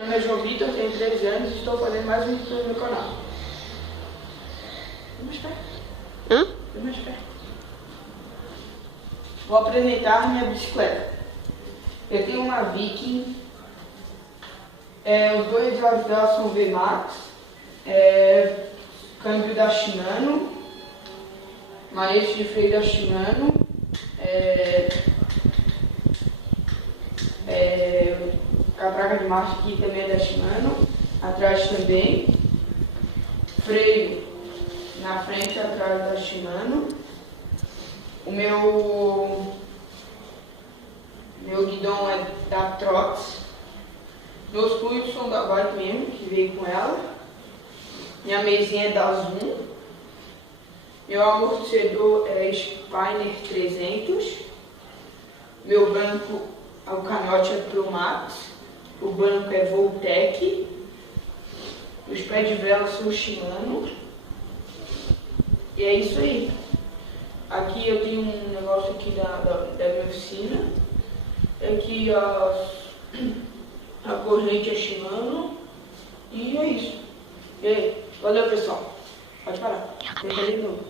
Meu nome é João Vitor, tenho 13 anos e estou fazendo mais um vídeo no meu canal. Vem mais perto. Vem mais perto. Vou apresentar minha bicicleta. Eu tenho uma Viking. Os dois lados dela são VMAX. Câmbio da Shimano. Manete de freio da Shimano. A placa de marcha aqui também é da Shimano, atrás também, freio na frente e atrás da Shimano. O meu guidão é da Trox. Meus punhos são da bike mesmo, que veio com ela. Minha mesinha é da Zoom. Meu amortecedor é Spiner 300. Meu banco, o canhote é Pro Max. O banco é Voltec. Os pés de vela são Shimano. E é isso aí. Aqui eu tenho um negócio aqui da minha oficina. Aqui a corrente é Shimano. E é isso. E aí? Valeu, pessoal. Pode parar. Tenta de novo.